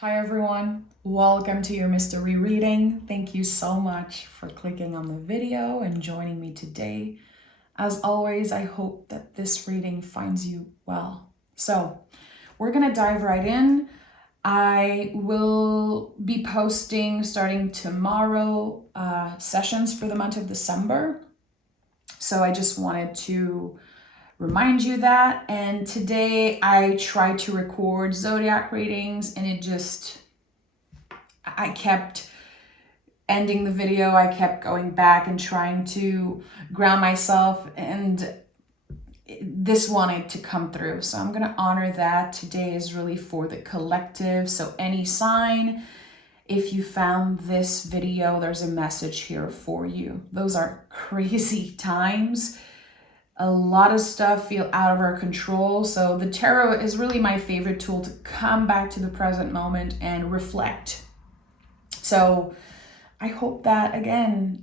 Hi everyone, welcome to your mystery reading. Thank you so much for clicking on the video and joining me today. As always, I hope that this reading finds you well. So we're gonna dive right in. I will be posting starting tomorrow sessions for the month of December. So I just wanted to remind you that. And today I tried to record zodiac readings and I kept ending the video. I kept going back and trying to ground myself, and this wanted to come through. So I'm going to honor that. Today is really for the collective. So any sign, if you found this video, there's a message here for you. Those are crazy times. A lot of stuff feel out of our control. So the tarot is really my favorite tool to come back to the present moment and reflect. So I hope that, again,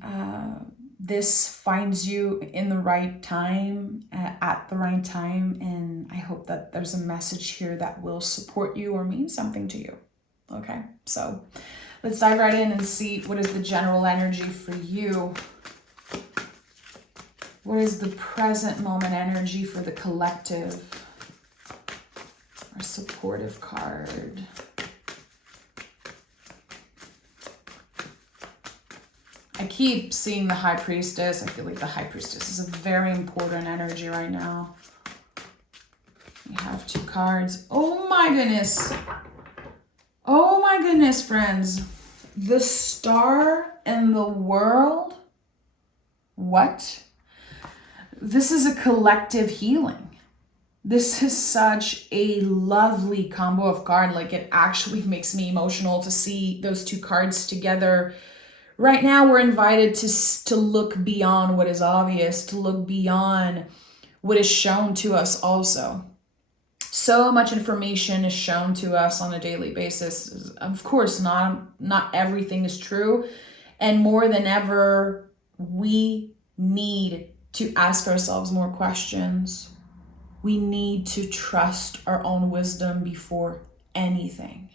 this finds you in the right time, at the right time. And I hope that there's a message here that will support you or mean something to you. Okay, so let's dive right in and see what is the general energy for you. What is the present moment energy for the collective? Our supportive card. I keep seeing the High Priestess. I feel like the High Priestess is a very important energy right now. We have two cards. Oh my goodness. Oh my goodness, friends. The Star and the World. What? This is a collective healing. This is such a lovely combo of cards. Like, it actually makes me emotional to see those two cards together. Right now, we're invited to look beyond what is obvious, to look beyond what is shown to us also. So much information is shown to us on a daily basis. Of course, not everything is true. And more than ever, we need to ask ourselves more questions. We need to trust our own wisdom before anything.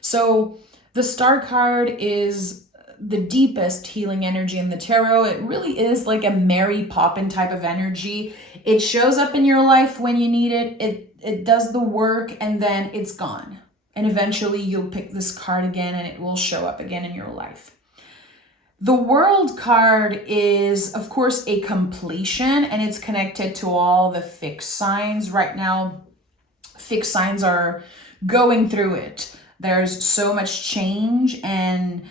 So the Star card is the deepest healing energy in the tarot. It really is like a Mary Poppins type of energy. It shows up in your life when you need it. It does the work, and then it's gone. And eventually you'll pick this card again and it will show up again in your life. The World card is, of course, a completion, and it's connected to all the fixed signs. Right now, fixed signs are going through it. There's so much change and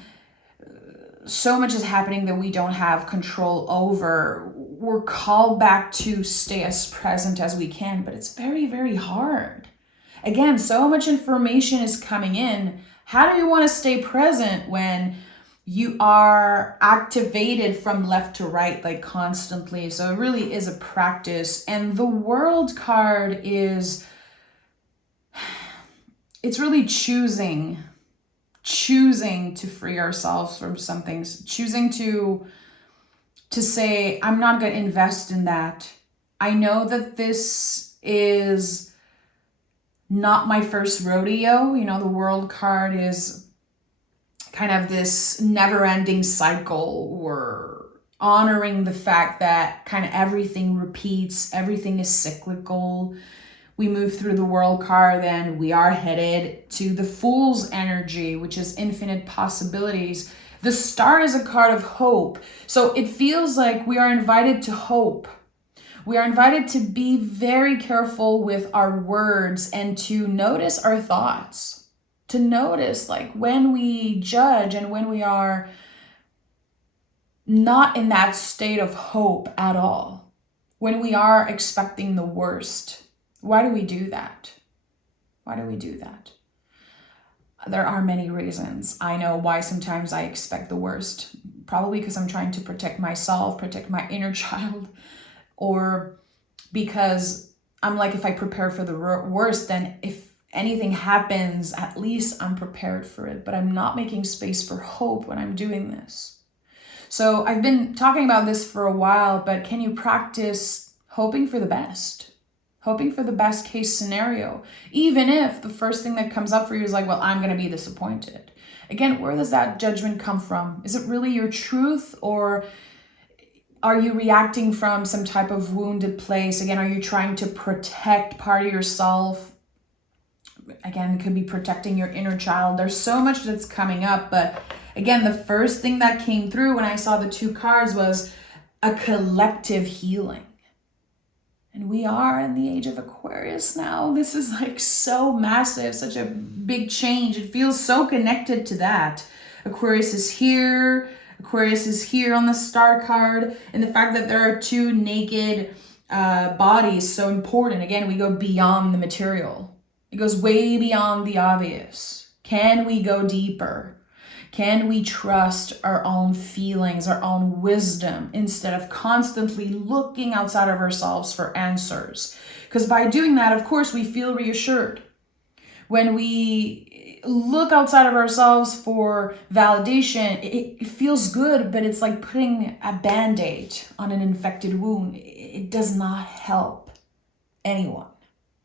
so much is happening that we don't have control over. We're called back to stay as present as we can, but it's very, very hard. Again, so much information is coming in. How do you want to stay present when you are activated from left to right, like constantly? So it really is a practice. And the World card is, it's really choosing to free ourselves from some things, choosing to say, I'm not going to invest in that. I know that this is not my first rodeo. You know, the World card is kind of this never-ending cycle. We're honoring the fact that kind of everything repeats, everything is cyclical. We move through the World card, then we are headed to the Fool's energy, which is infinite possibilities. The Star is a card of hope. So it feels like we are invited to hope. We are invited to be very careful with our words and to notice our thoughts. To notice, like, when we judge and when we are not in that state of hope at all. When we are expecting the worst. Why do we do that? Why do we do that? There are many reasons. I know why sometimes I expect the worst. Probably because I'm trying to protect myself, protect my inner child, or because I'm like, if I prepare for the worst, then if anything happens, at least I'm prepared for it. But I'm not making space for hope when I'm doing this. So I've been talking about this for a while, but can you practice hoping for the best? hoping for the best case scenario, even if the first thing that comes up for you is like, well, I'm going to be disappointed. Again, where does that judgment come from? Is it really your truth, or are you reacting from some type of wounded place? Again, are you trying to protect part of yourself? Again, it could be protecting your inner child. There's so much that's coming up. But again, the first thing that came through when I saw the 2 cards was a collective healing. And we are in the age of Aquarius now. This is like so massive, such a big change. It feels so connected to that. Aquarius is here. Aquarius is here on the star card. And the fact that there are 2 naked bodies, so important. Again, we go beyond the material. It goes way beyond the obvious. Can we go deeper? Can we trust our own feelings, our own wisdom, instead of constantly looking outside of ourselves for answers? Because by doing that, of course, we feel reassured. When we look outside of ourselves for validation, it feels good, but it's like putting a Band-Aid on an infected wound. It does not help anyone.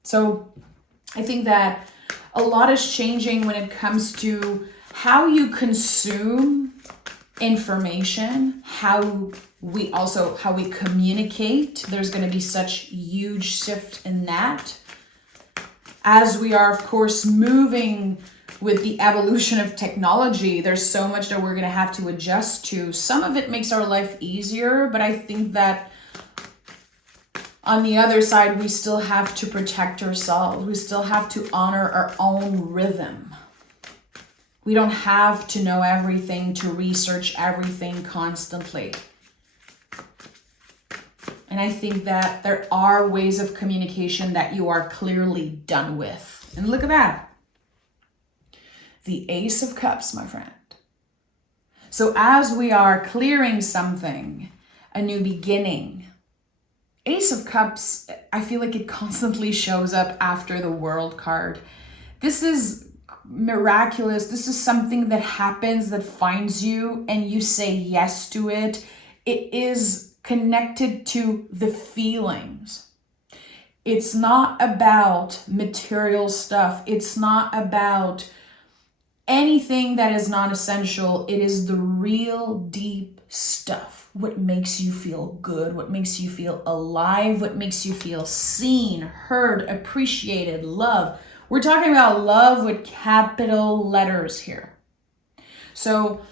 So I think that a lot is changing when it comes to how you consume information, how we communicate. There's going to be such huge shift in that. As we are, of course, moving with the evolution of technology, there's so much that we're going to have to adjust to. Some of it makes our life easier, but I think that on the other side, we still have to protect ourselves. We still have to honor our own rhythm. We don't have to know everything, to research everything constantly. And I think that there are ways of communication that you are clearly done with. And look at that. The Ace of Cups, my friend. So as we are clearing something, a new beginning, Ace of Cups, I feel like it constantly shows up after the World card. This is miraculous. This is something that happens, that finds you, and you say yes to it. It is connected to the feelings. It's not about material stuff. It's not about anything that is non-essential. It is the real deep stuff. What makes you feel good, what makes you feel alive, what makes you feel seen, heard, appreciated, loved. We're talking about love with capital letters here. So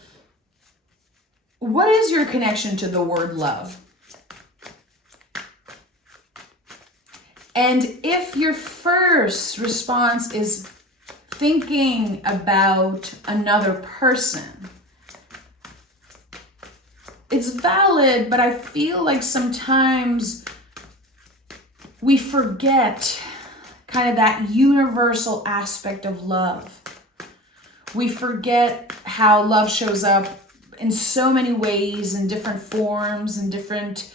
what is your connection to the word love? And if your first response is thinking about another person, it's valid, but I feel like sometimes we forget kind of that universal aspect of love. We forget how love shows up in so many ways, in different forms, in different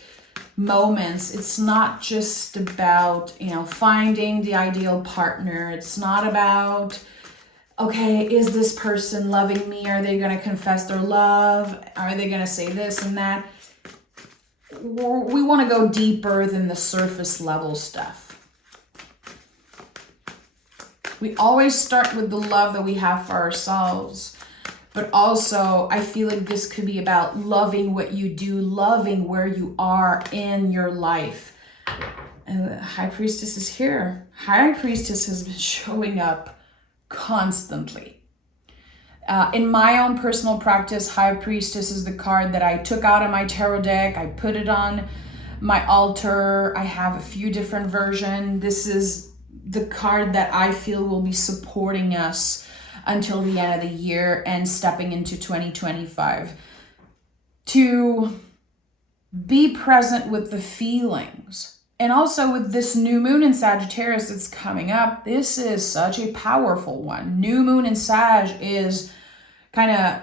moments. It's not just about, finding the ideal partner. It's not about, okay, is this person loving me? Are they going to confess their love? Are they going to say this and that? We want to go deeper than the surface level stuff. We always start with the love that we have for ourselves, but also I feel like this could be about loving what you do, loving where you are in your life. And the High Priestess is here. High Priestess has been showing up constantly. In my own personal practice, High Priestess is the card that I took out of my tarot deck. I put it on my altar. I have a few different versions. This is the card that I feel will be supporting us until the end of the year and stepping into 2025. To be present with the feelings. And also with this new moon in Sagittarius that's coming up, this is such a powerful one. New moon in Sag is kind of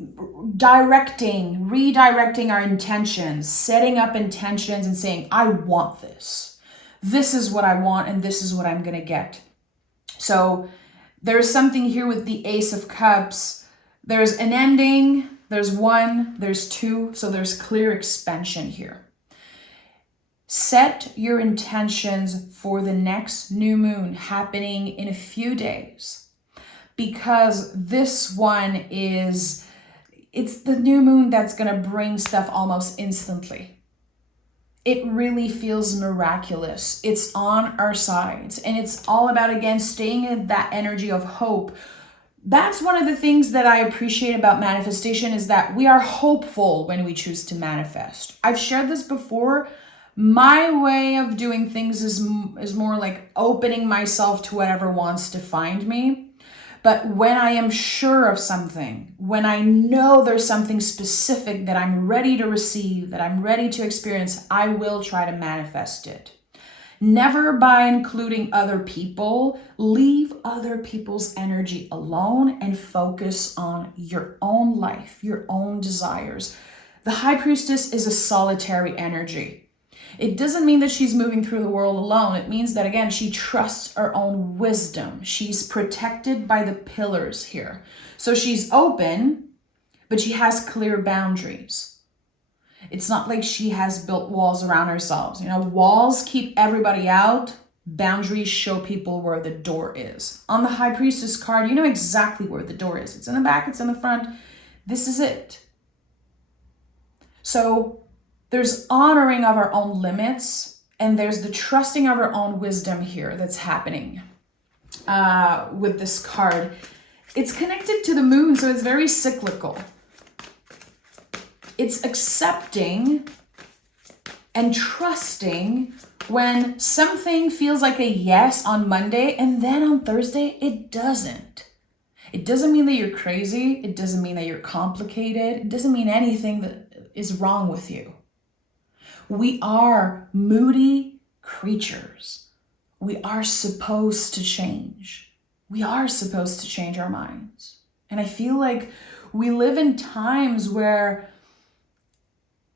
redirecting our intentions, setting up intentions and saying, I want this. This is what I want and this is what I'm going to get. So there's something here with the Ace of Cups. There's an ending, there's one, there's two, so there's clear expansion here. Set your intentions for the next new moon happening in a few days, because this one it's the new moon that's going to bring stuff almost instantly. It really feels miraculous. It's on our sides, and it's all about, again, staying in that energy of hope. That's one of the things that I appreciate about manifestation, is that we are hopeful when we choose to manifest. I've shared this before. My way of doing things is more like opening myself to whatever wants to find me. But when I am sure of something, when I know there's something specific that I'm ready to receive, that I'm ready to experience, I will try to manifest it. Never by including other people. Leave other people's energy alone and focus on your own life, your own desires. The High Priestess is a solitary energy. It doesn't mean that she's moving through the world alone. It means that, again, she trusts her own wisdom. She's protected by the pillars here. So she's open, but she has clear boundaries. It's not like she has built walls around herself. You know, walls keep everybody out. Boundaries show people where the door is. On the High Priestess card, you know exactly where the door is. It's in the back, it's in the front. This is it. So there's honoring of our own limits, and there's the trusting of our own wisdom here that's happening with this card. It's connected to the moon, so it's very cyclical. It's accepting and trusting when something feels like a yes on Monday, and then on Thursday, it doesn't. It doesn't mean that you're crazy. It doesn't mean that you're complicated. It doesn't mean anything that is wrong with you. We are moody creatures. We are supposed to change. We are supposed to change our minds. And I feel like we live in times where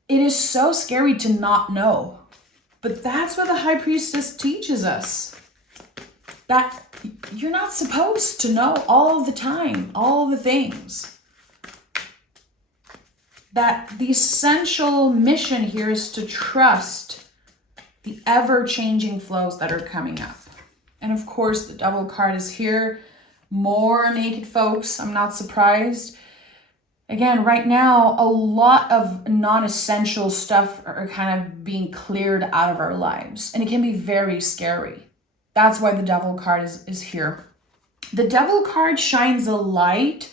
it is so scary to not know. But that's what the High Priestess teaches us. That you're not supposed to know all the time, all the things. That the essential mission here is to trust the ever-changing flows that are coming up. And of course, the Devil card is here. More naked folks. I'm not surprised. Again, right now, a lot of non-essential stuff are kind of being cleared out of our lives. And it can be very scary. That's why the Devil card is here. The Devil card shines a light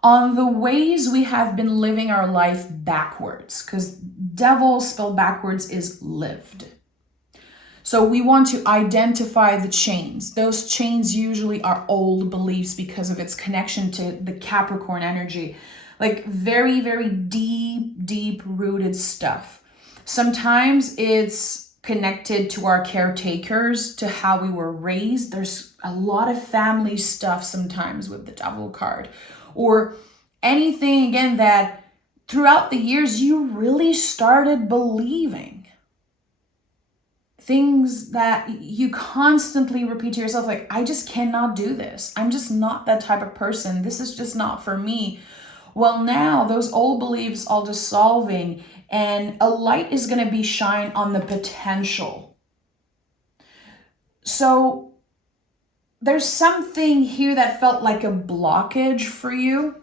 on the ways we have been living our life backwards, because devil spelled backwards is lived. So we want to identify the chains. Those chains usually are old beliefs because of its connection to the Capricorn energy, like very, very deep rooted stuff. Sometimes it's connected to our caretakers, to how we were raised. There's a lot of family stuff sometimes with the Devil card. Or anything, again, that throughout the years you really started believing. Things that you constantly repeat to yourself, like, I just cannot do this. I'm just not that type of person. This is just not for me. Well, now those old beliefs are dissolving, and a light is going to be shine on the potential. So there's something here that felt like a blockage for you,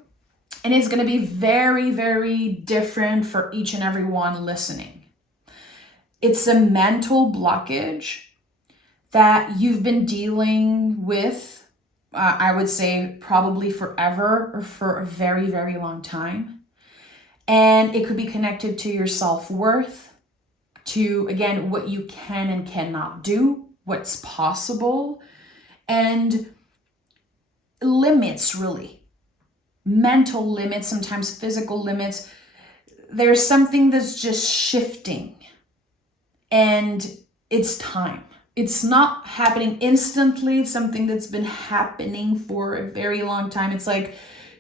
and it's going to be very, very different for each and every one listening. It's a mental blockage that you've been dealing with, I would say probably forever, or for a very, very long time. And it could be connected to your self-worth, to, again, what you can and cannot do, what's possible, and limits, really. Mental limits, sometimes physical limits. There's something that's just shifting, and it's time. It's not happening instantly. It's something that's been happening for a very long time. It's like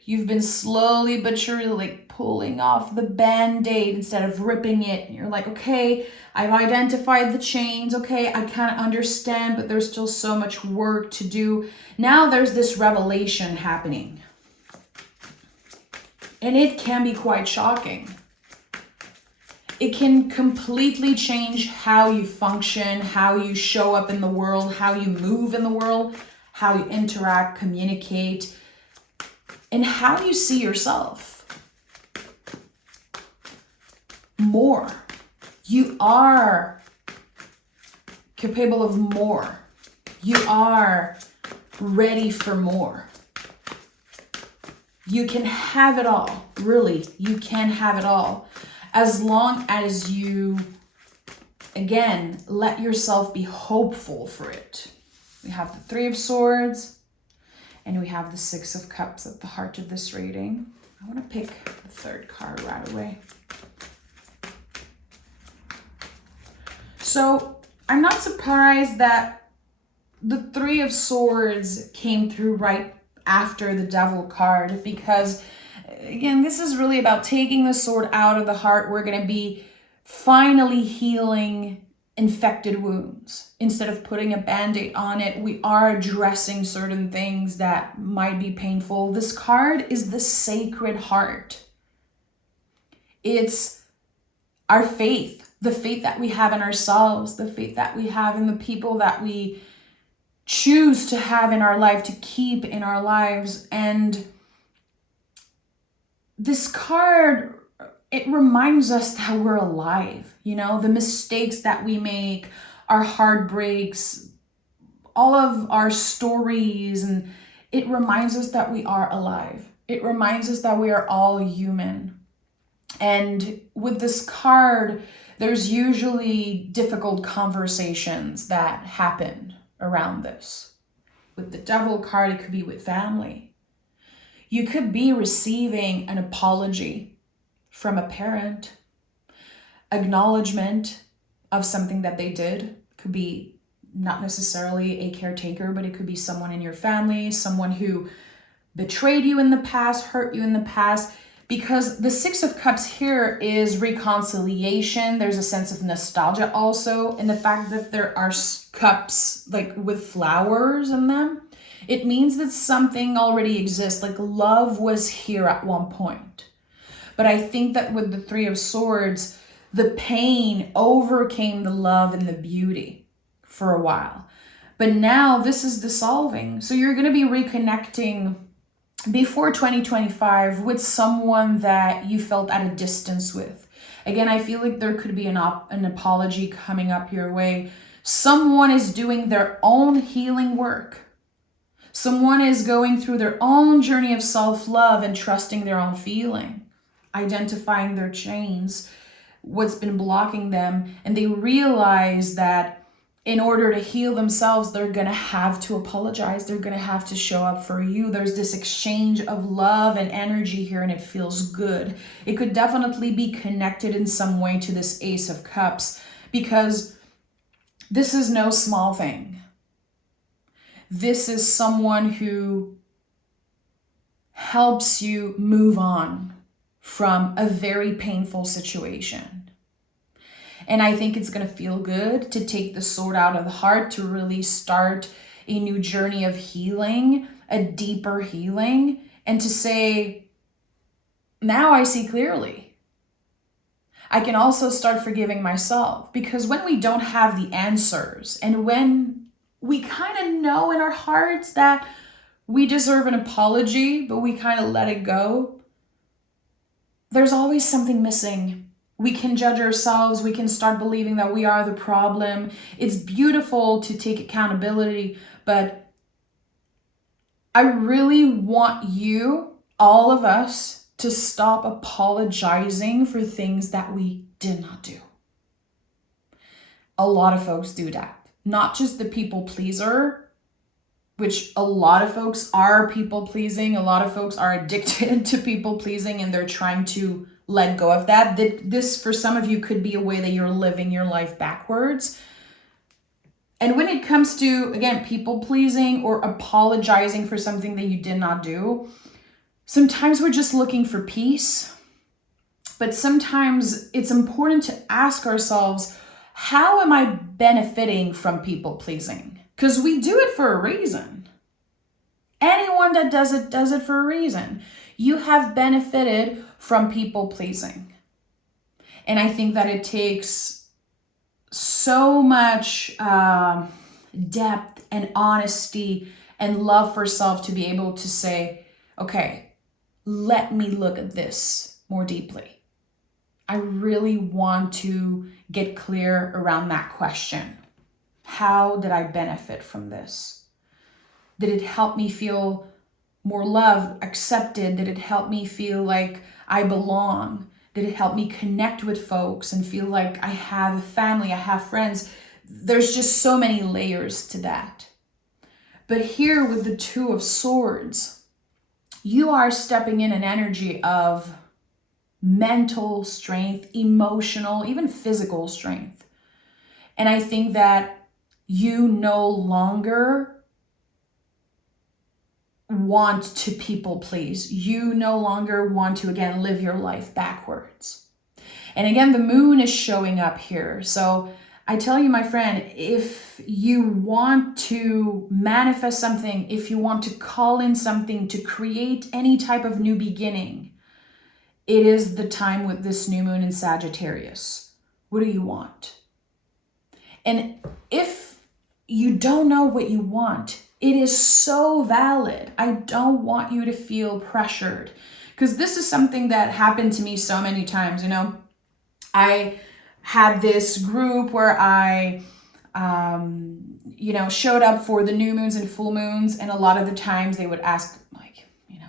you've been slowly but surely like pulling off the band-aid instead of ripping it. And you're like, okay, I've identified the chains. Okay, I kind of understand, but there's still so much work to do. Now there's this revelation happening. And it can be quite shocking. it can completely change how you function, how you show up in the world, how you move in the world, how you interact, communicate, and how you see yourself. More. You are capable of more. You are ready for more. You can have it all. Really, you can have it all. As long as you, again, let yourself be hopeful for it. We have the Three of Swords, and we have the Six of Cups at the heart of this reading. I want to pick the third card right away. So I'm not surprised that the Three of Swords came through right after the Devil card, because again, this is really about taking the sword out of the heart. We're going to be finally healing infected wounds. Instead of putting a band-aid on it, we are addressing certain things that might be painful. This card is the Sacred Heart. It's our faith, the faith that we have in ourselves, the faith that we have in the people that we choose to have in our life, to keep in our lives. And this card, it reminds us that we're alive, you know, the mistakes that we make, our heartbreaks, all of our stories, and it reminds us that we are alive. It reminds us that we are all human. And with this card, there's usually difficult conversations that happen around this. With the Devil card, it could be with family. You could be receiving an apology from a parent, acknowledgement of something that they did. Could be not necessarily a caretaker, but it could be someone in your family, someone who betrayed you in the past, hurt you in the past. Because the Six of Cups here is reconciliation. There's a sense of nostalgia also, and the fact that there are cups like with flowers in them. It means that something already exists, like love was here at one point. But I think that with the Three of Swords, the pain overcame the love and the beauty for a while. But now this is dissolving. So you're going to be reconnecting before 2025 with someone that you felt at a distance with. Again, I feel like there could be an apology coming up your way. Someone is doing their own healing work. Someone is going through their own journey of self-love and trusting their own feeling, identifying their chains, what's been blocking them, and they realize that in order to heal themselves, they're going to have to apologize. They're going to have to show up for you. There's this exchange of love and energy here, and it feels good. It could definitely be connected in some way to this Ace of Cups, because this is no small thing. This is someone who helps you move on from a very painful situation. And I think it's going to feel good to take the sword out of the heart, to really start a new journey of healing, a deeper healing, and to say, now I see clearly. I can also start forgiving myself, because when we don't have the answers, and when we kind of know in our hearts that we deserve an apology, but we kind of let it go, there's always something missing. We can judge ourselves. We can start believing that we are the problem. It's beautiful to take accountability, but I really want you, all of us, to stop apologizing for things that we did not do. A lot of folks do that. Not just the people pleaser, which a lot of folks are people pleasing. A lot of folks are addicted to people pleasing, and they're trying to let go of that. This, for some of you, could be a way that you're living your life backwards. And when it comes to, again, people pleasing or apologizing for something that you did not do, sometimes we're just looking for peace. But sometimes it's important to ask ourselves, how am I benefiting from people pleasing? Because we do it for a reason. Anyone that does it for a reason. You have benefited from people pleasing. And I think that it takes so much depth and honesty and love for self to be able to say, okay, let me look at this more deeply. I really want to get clear around that question. How did I benefit from this? Did it help me feel more loved, accepted? Did it help me feel like I belong? Did it help me connect with folks and feel like I have a family, I have friends? There's just so many layers to that. But here with the Two of Swords, you are stepping in an energy of mental strength, emotional, even physical strength. And I think that you no longer want to people please. You no longer want to, again, live your life backwards. And again, the moon is showing up here. So I tell you, my friend, if you want to manifest something, if you want to call in something, to create any type of new beginning, it is the time with this new moon in Sagittarius. What do you want? And if you don't know what you want, it is so valid. I don't want you to feel pressured, because this is something that happened to me so many times. I had this group where I showed up for the new moons and full moons, and a lot of the times they would ask,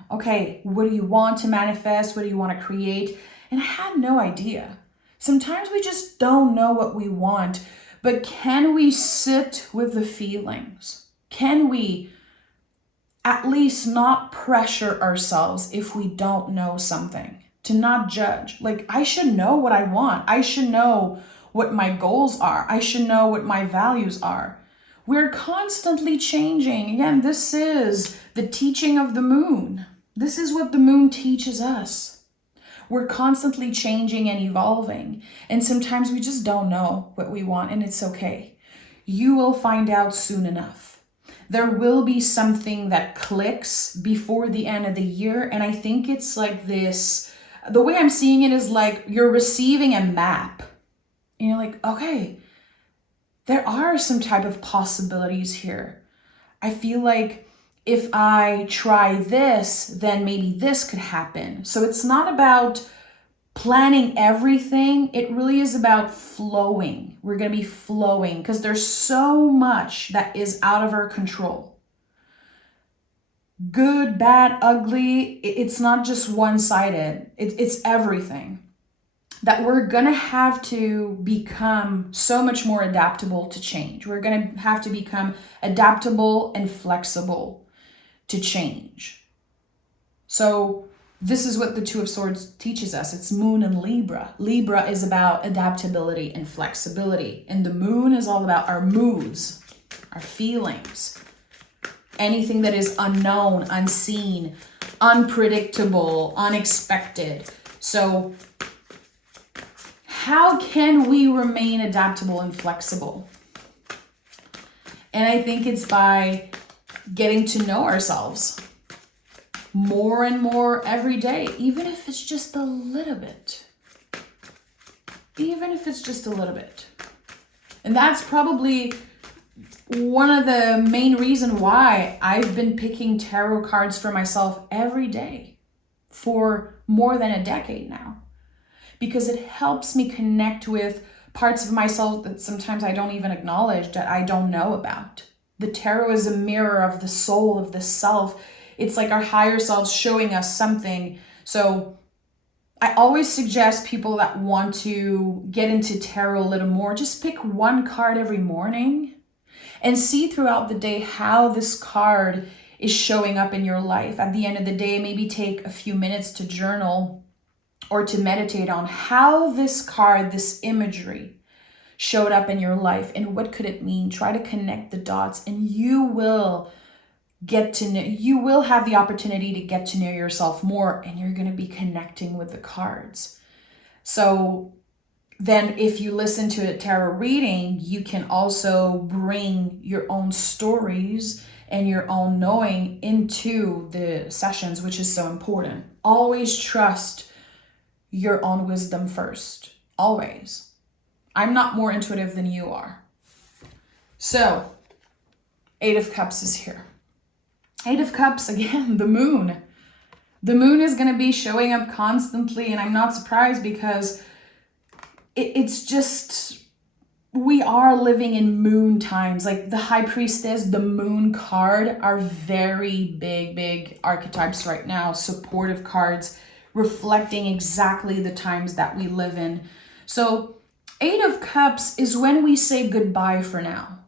okay, what do you want to manifest? What do you want to create? And I had no idea. Sometimes we just don't know what we want, but can we sit with the feelings? Can we at least not pressure ourselves if we don't know something? To not judge. Like, I should know what I want. I should know what my goals are. I should know what my values are. We're constantly changing. Again, this is the teaching of the moon. This is what the moon teaches us. We're constantly changing and evolving. And sometimes we just don't know what we want, and it's okay. You will find out soon enough. There will be something that clicks before the end of the year. And I think it's like this, the way I'm seeing it is like you're receiving a map. And you're like, okay, there are some type of possibilities here. I feel like if I try this, then maybe this could happen. So it's not about planning everything. It really is about flowing. We're going to be flowing because there's so much that is out of our control. Good, bad, ugly. It's not just one-sided. It's everything. That we're going to have to become so much more adaptable to change. We're going to have to become adaptable and flexible to change. So this is what the Two of Swords teaches us. It's moon and Libra. Libra is about adaptability and flexibility. And the moon is all about our moods, our feelings, anything that is unknown, unseen, unpredictable, unexpected. So how can we remain adaptable and flexible? And I think it's by getting to know ourselves more and more every day, even if it's just a little bit. Even if it's just a little bit. And that's probably one of the main reasons why I've been picking tarot cards for myself every day for more than a decade now. Because it helps me connect with parts of myself that sometimes I don't even acknowledge, that I don't know about. The tarot is a mirror of the soul, of the self. It's like our higher selves showing us something. So I always suggest people that want to get into tarot a little more, just pick one card every morning and see throughout the day how this card is showing up in your life. At the end of the day, maybe take a few minutes to journal or to meditate on how this card, this imagery, showed up in your life and what could it mean. Try to connect the dots, and you will have the opportunity to get to know yourself more, and you're going to be connecting with the cards. So then if you listen to a tarot reading, you can also bring your own stories and your own knowing into the sessions, which is so important. Always trust your own wisdom first. always. I'm not more intuitive than you are. So, 8 of Cups is here. 8 of Cups, again, the moon. The moon is going to be showing up constantly, and I'm not surprised because it's just, we are living in moon times. Like the High Priestess, the moon card are very big archetypes right now, supportive cards reflecting exactly the times that we live in. So 8 of Cups is when we say goodbye for now.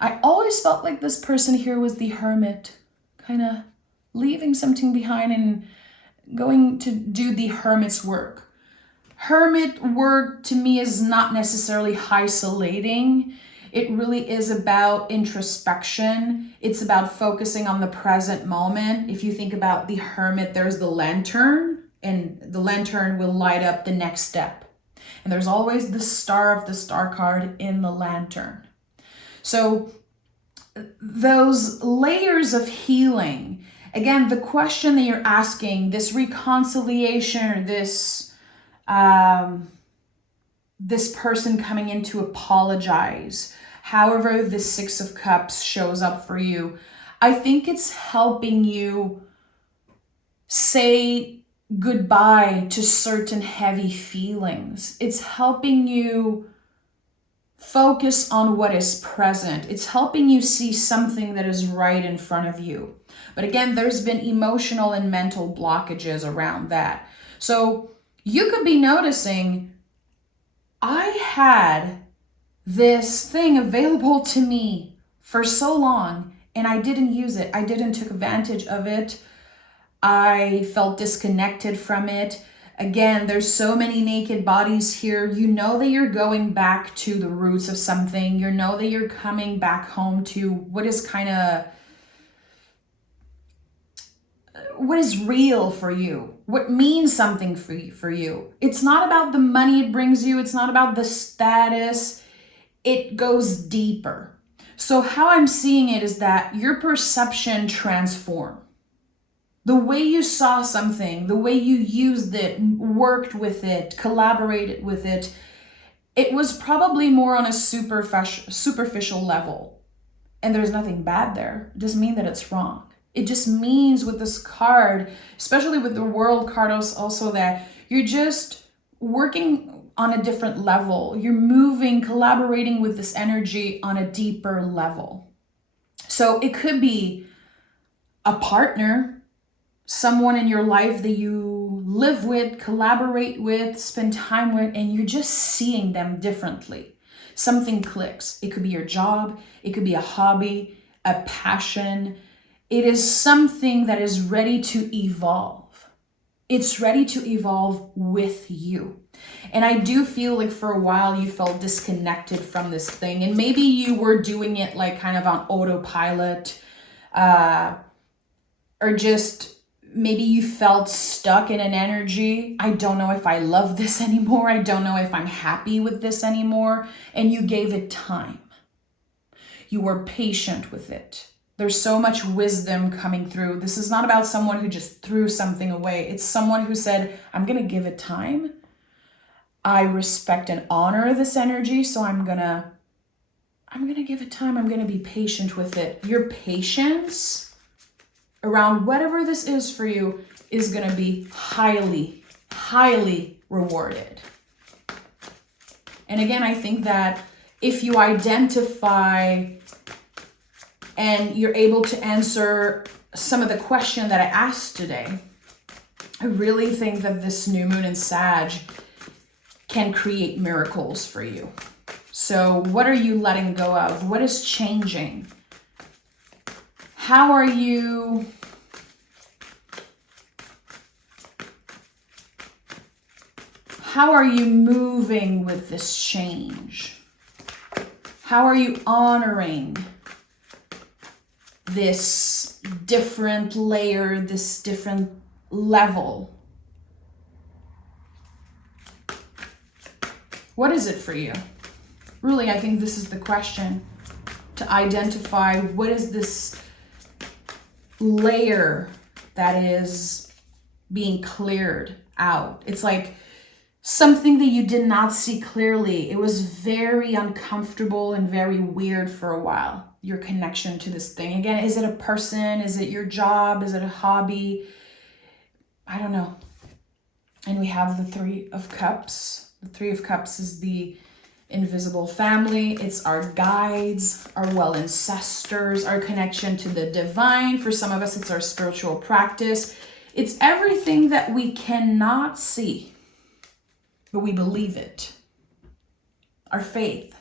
I always felt like this person here was the hermit, kind of leaving something behind and going to do the hermit's work. Hermit work to me is not necessarily isolating. It really is about introspection. It's about focusing on the present moment. If you think about the hermit, there's the lantern, and the lantern will light up the next step. And there's always the star of the star card in the lantern. So those layers of healing, again, the question that you're asking, this reconciliation or this person coming in to apologize, however the 6 of Cups shows up for you, I think it's helping you say goodbye to certain heavy feelings. It's helping you focus on what is present. It's helping you see something that is right in front of you. But again, there's been emotional and mental blockages around that. So you could be noticing, I had this thing available to me for so long and I didn't use it. I didn't take advantage of it. I felt disconnected from it. Again, there's so many naked bodies here. You know that you're going back to the roots of something. You know that you're coming back home to what is what is real for you, what means something for you. It's not about the money it brings you. It's not about the status. It goes deeper. So how I'm seeing it is that your perception transformed. The way you saw something, the way you used it, worked with it, collaborated with it, it was probably more on a superficial level. And there's nothing bad there. It doesn't mean that it's wrong. It just means with this card, especially with the World card also, that you're just working on a different level. You're moving, collaborating with this energy on a deeper level. So it could be a partner, someone in your life that you live with, collaborate with, spend time with, and you're just seeing them differently. Something clicks. It could be your job. It could be a hobby, a passion. It is something that is ready to evolve. It's ready to evolve with you. And I do feel like for a while you felt disconnected from this thing. And maybe you were doing it like kind of on autopilot, or just maybe you felt stuck in an energy. I don't know if I love this anymore. I don't know if I'm happy with this anymore. And you gave it time. You were patient with it. There's so much wisdom coming through. This is not about someone who just threw something away. It's someone who said, I'm going to give it time. I respect and honor this energy, so I'm going to give it time. I'm going to be patient with it. Your patience around whatever this is for you is going to be highly, highly rewarded. And again, I think that if you identify and you're able to answer some of the question that I asked today, I really think that this new moon in Sag can create miracles for you. So what are you letting go of? What is changing? How are you moving with this change? How are you honoring this different layer, this different level? What is it for you? Really, I think this is the question, to identify what is this layer that is being cleared out. It's like something that you did not see clearly. It was very uncomfortable and very weird for a while, your connection to this thing. Again, is it a person? Is it your job? Is it a hobby? I don't know. And we have the Three of Cups. The Three of Cups is the invisible family. It's our guides, our well ancestors, our connection to the divine. For some of us, it's our spiritual practice. It's everything that we cannot see, but we believe it. Our faith,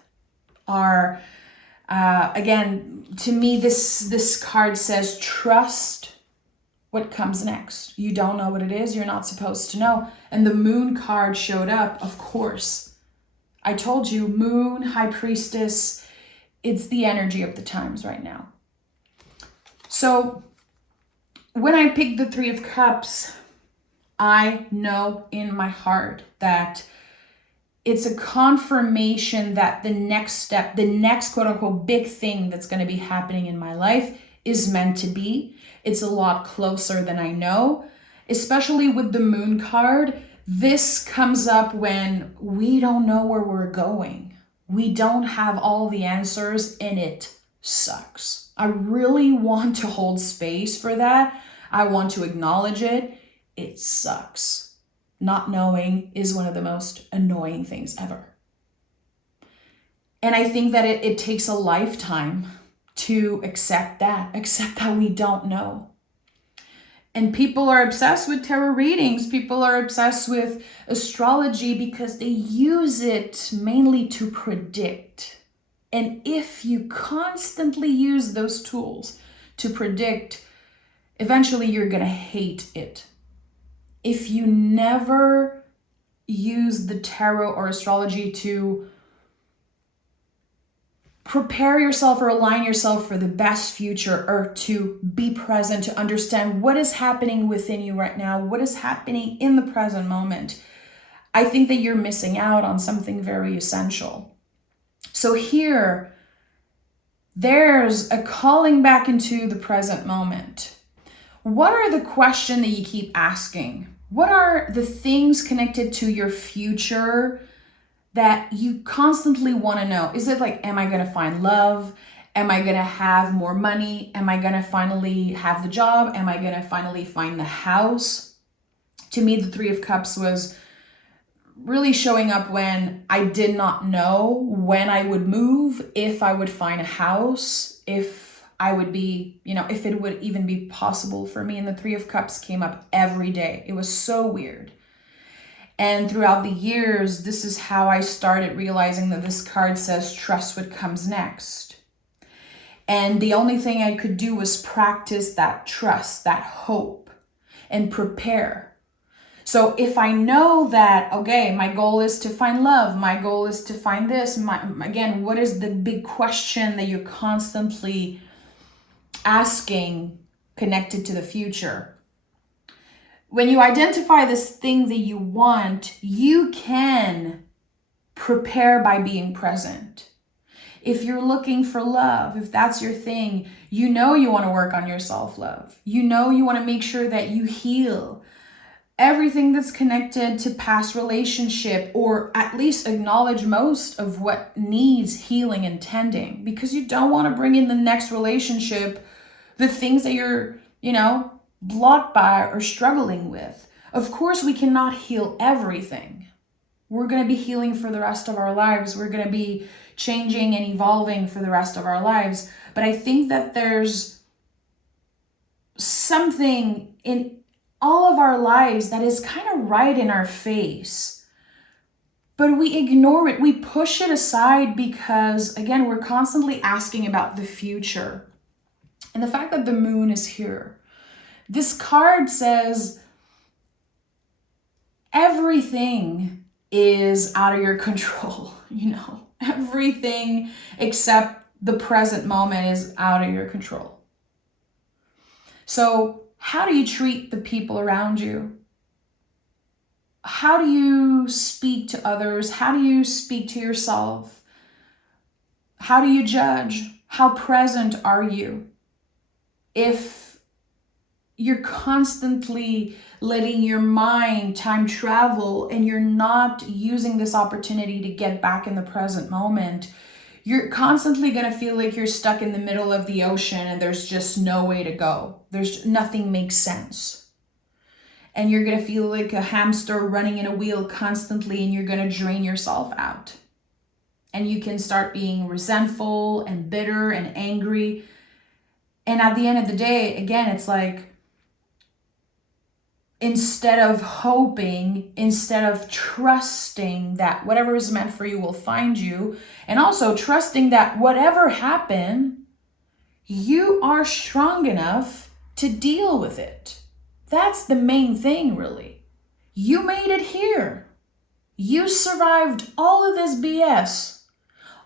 our, again, to me, this card says, trust what comes next. You don't know what it is. You're not supposed to know. And the moon card showed up, of course. I told you, moon, high priestess, it's the energy of the times right now. So when I picked the Three of Cups, I know in my heart that it's a confirmation that the next step, the next quote unquote big thing that's going to be happening in my life is meant to be. It's a lot closer than I know, especially with the moon card. This comes up when we don't know where we're going. We don't have all the answers and it sucks. I really want to hold space for that. I want to acknowledge it. It sucks. Not knowing is one of the most annoying things ever. And I think that it takes a lifetime to accept that we don't know. And people are obsessed with tarot readings. People are obsessed with astrology because they use it mainly to predict. And if you constantly use those tools to predict, eventually you're going to hate it. If you never use the tarot or astrology to prepare yourself or align yourself for the best future, or to be present, to understand what is happening within you right now, what is happening in the present moment, I think that you're missing out on something very essential. So here, there's a calling back into the present moment. What are the questions that you keep asking? What are the things connected to your future that you constantly want to know? Is it like, am I going to find love? Am I going to have more money? Am I going to finally have the job? Am I going to finally find the house? To me, the Three of Cups was really showing up when I did not know when I would move, if I would find a house, if I would be, if it would even be possible for me. And the Three of Cups came up every day. It was so weird. And throughout the years, this is how I started realizing that this card says, trust what comes next. And the only thing I could do was practice that trust, that hope, and prepare. So if I know that, okay, my goal is to find love, my goal is to find this, again, what is the big question that you're constantly asking connected to the future? When you identify this thing that you want, you can prepare by being present. If you're looking for love, if that's your thing, you want to work on your self-love. You want to make sure that you heal everything that's connected to past relationship, or at least acknowledge most of what needs healing and tending, because you don't want to bring in the next relationship the things that you're, blocked by or struggling with. Of course, we cannot heal everything. We're going to be healing for the rest of our lives. We're going to be changing and evolving for the rest of our lives. But I think that there's something in all of our lives that is kind of right in our face, but we ignore it. We push it aside because, again, we're constantly asking about the future. And the fact that the moon is here, this card says everything is out of your control, everything except the present moment is out of your control. So how do you treat the people around you? How do you speak to others? How do you speak to yourself? How do you judge? How present are you? If you're constantly letting your mind time travel and you're not using this opportunity to get back in the present moment, you're constantly going to feel like you're stuck in the middle of the ocean and there's just no way to go. Nothing makes sense. And you're going to feel like a hamster running in a wheel constantly, and you're going to drain yourself out. And you can start being resentful and bitter and angry. And at the end of the day, again, it's like, instead of hoping, instead of trusting that whatever is meant for you will find you, and also trusting that whatever happened, you are strong enough to deal with it. That's the main thing, really. You made it here. You survived all of this BS,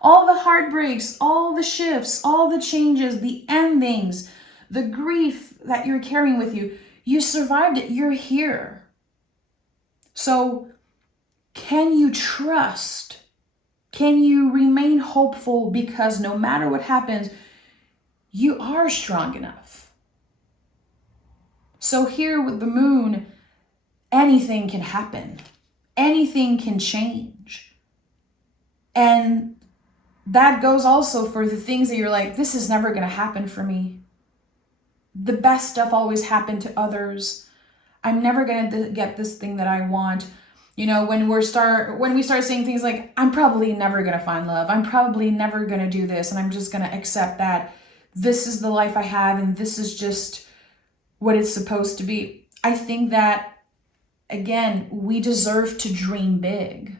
all the heartbreaks, all the shifts, all the changes, the endings, the grief that you're carrying with you. You survived it. You're here. So can you trust? Can you remain hopeful? Because no matter what happens, you are strong enough. So here with the moon, anything can happen. Anything can change. And that goes also for the things that you're like, this is never going to happen for me. The best stuff always happened to others. I'm never going to get this thing that I want. You know, when we start saying things like, I'm probably never going to find love. I'm probably never going to do this. And I'm just going to accept that this is the life I have. And this is just what it's supposed to be. I think that, again, we deserve to dream big.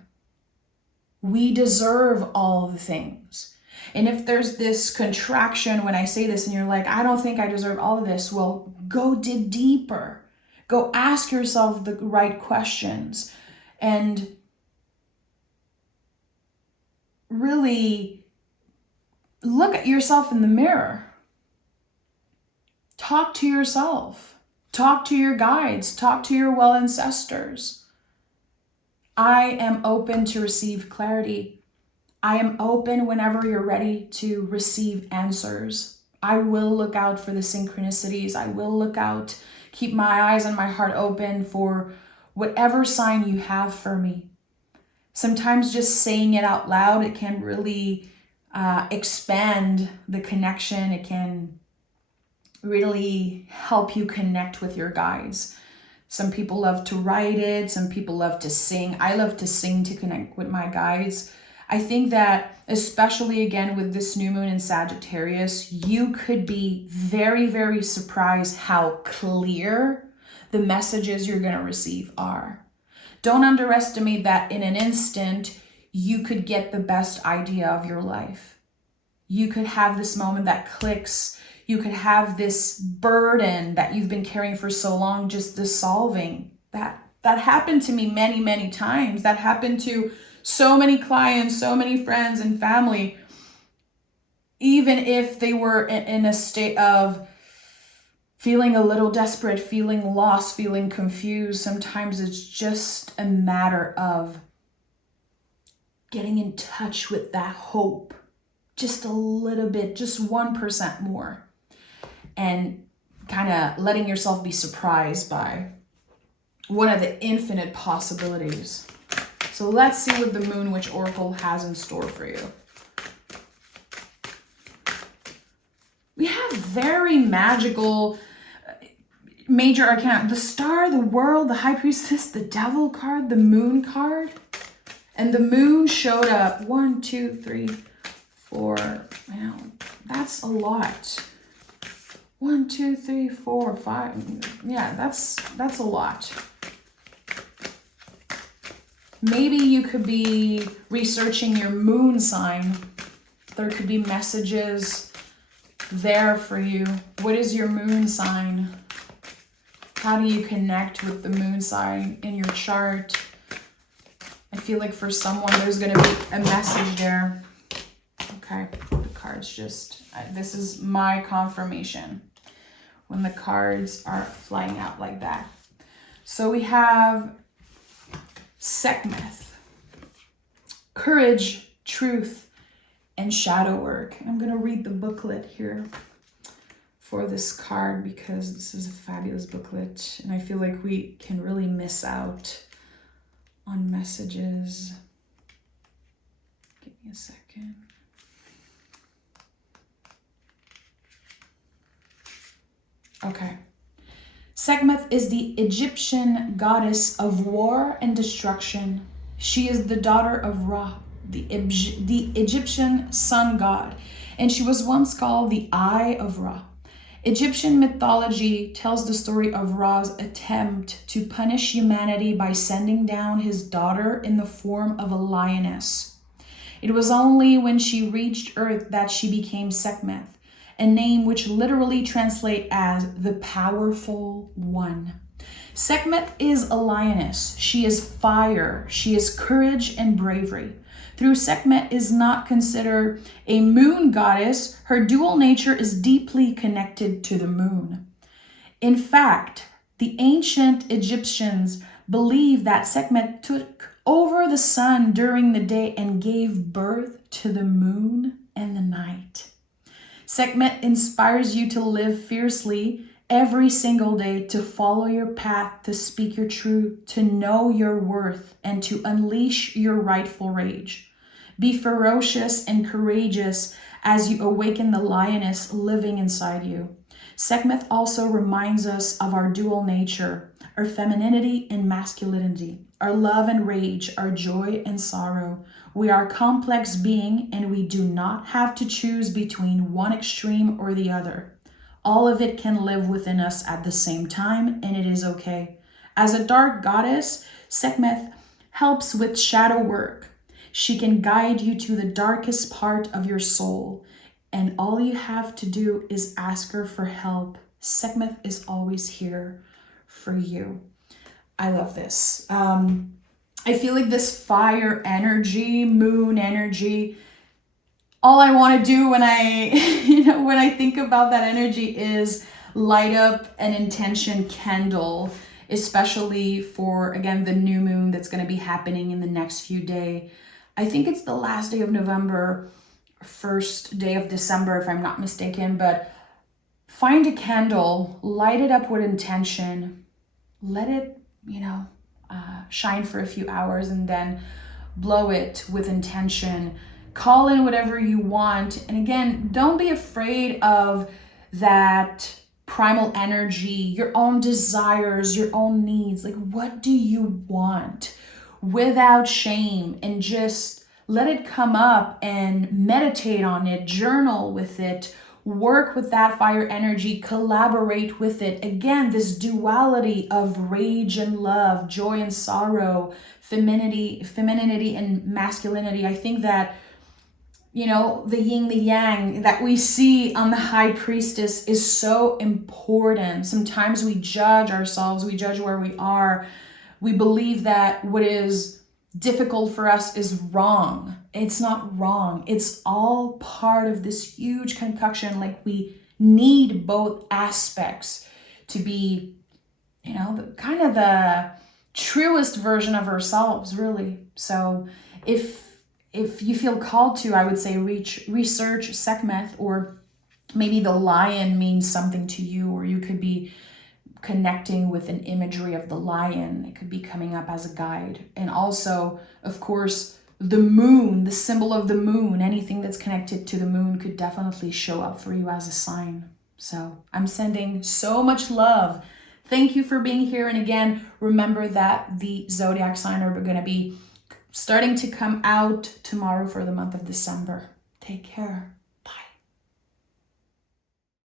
We deserve all the things. And if there's this contraction when I say this and you're like, I don't think I deserve all of this, well, go dig deeper. Go ask yourself the right questions and really look at yourself in the mirror. Talk to yourself. Talk to your guides. Talk to your well ancestors. I am open to receive clarity. I am open whenever you're ready to receive answers. I will look out for the synchronicities. I will look out, keep my eyes and my heart open for whatever sign you have for me. Sometimes just saying it out loud, it can really expand the connection. It can really help you connect with your guides. Some people love to write it. Some people love to sing. I love to sing to connect with my guides. I think that especially again with this new moon in Sagittarius, you could be very, very surprised how clear the messages you're going to receive are. Don't underestimate that in an instant, you could get the best idea of your life. You could have this moment that clicks. You could have this burden that you've been carrying for so long just dissolving. That happened to me many, many times. That happened to so many clients, so many friends and family. Even if they were in a state of feeling a little desperate, feeling lost, feeling confused, sometimes it's just a matter of getting in touch with that hope. Just a little bit, just 1% more. And kind of letting yourself be surprised by one of the infinite possibilities. So let's see what the moon witch oracle has in store for you. We have very magical major arcana. The star, the world, the high priestess, the devil card, the moon card. And the moon showed up 1, 2, 3, 4. Wow, that's a lot. 1, 2, 3, 4, 5. Yeah, that's a lot. Maybe you could be researching your moon sign. There could be messages there for you. What is your moon sign? How do you connect with the moon sign in your chart? I feel like for someone there's going to be a message there. Okay, the cards just, this is my confirmation when the cards are flying out like that. So we have Sekhmet, courage, truth, and shadow work. I'm going to read the booklet here for this card because this is a fabulous booklet and I feel like we can really miss out on messages. Give me a second. Okay. Sekhmet is the Egyptian goddess of war and destruction. She is the daughter of Ra, the Egyptian sun god, and she was once called the Eye of Ra. Egyptian mythology tells the story of Ra's attempt to punish humanity by sending down his daughter in the form of a lioness. It was only when she reached Earth that she became Sekhmet, a name which literally translates as the powerful one. Sekhmet is a lioness. She is fire. She is courage and bravery. Though Sekhmet is not considered a moon goddess, her dual nature is deeply connected to the moon. In fact, the ancient Egyptians believed that Sekhmet took over the sun during the day and gave birth to the moon and the night. Sekhmet inspires you to live fiercely every single day, to follow your path, to speak your truth, to know your worth, and to unleash your rightful rage. Be ferocious and courageous as you awaken the lioness living inside you. Sekhmet also reminds us of our dual nature, our femininity and masculinity, our love and rage, our joy and sorrow. We are a complex being and we do not have to choose between one extreme or the other. All of it can live within us at the same time, and it is okay. As a dark goddess, Sekhmet helps with shadow work. She can guide you to the darkest part of your soul, and all you have to do is ask her for help. Sekhmet is always here for you. I love this. I feel like this fire energy, moon energy, all I want to do when I think about that energy is light up an intention candle, especially for, again, the new moon that's going to be happening in the next few days. I think it's the last day of November, first day of December, if I'm not mistaken, but find a candle, light it up with intention, let it, shine for a few hours, and then blow it with intention. Call in whatever you want. And again, don't be afraid of that primal energy, your own desires, your own needs. Like, what do you want? Without shame, and just let it come up and meditate on it, journal with it, work with that fire energy, collaborate with it. Again, this duality of rage and love, joy and sorrow, femininity and masculinity. I think that, the yin, the yang that we see on the high priestess is so important. Sometimes we judge ourselves, we judge where we are. We believe that what is difficult for us is wrong. It's not wrong. It's all part of this huge concoction. Like, we need both aspects to be, the truest version of ourselves, really. So if you feel called to, I would say research Sekhmet, or maybe the lion means something to you, or you could be connecting with an imagery of the lion. It could be coming up as a guide. And also, of course, the moon, the symbol of the moon, anything that's connected to the moon could definitely show up for you as a sign. So I'm sending so much love. Thank you for being here. And again, remember that the zodiac sign are going to be starting to come out tomorrow for the month of December. Take care.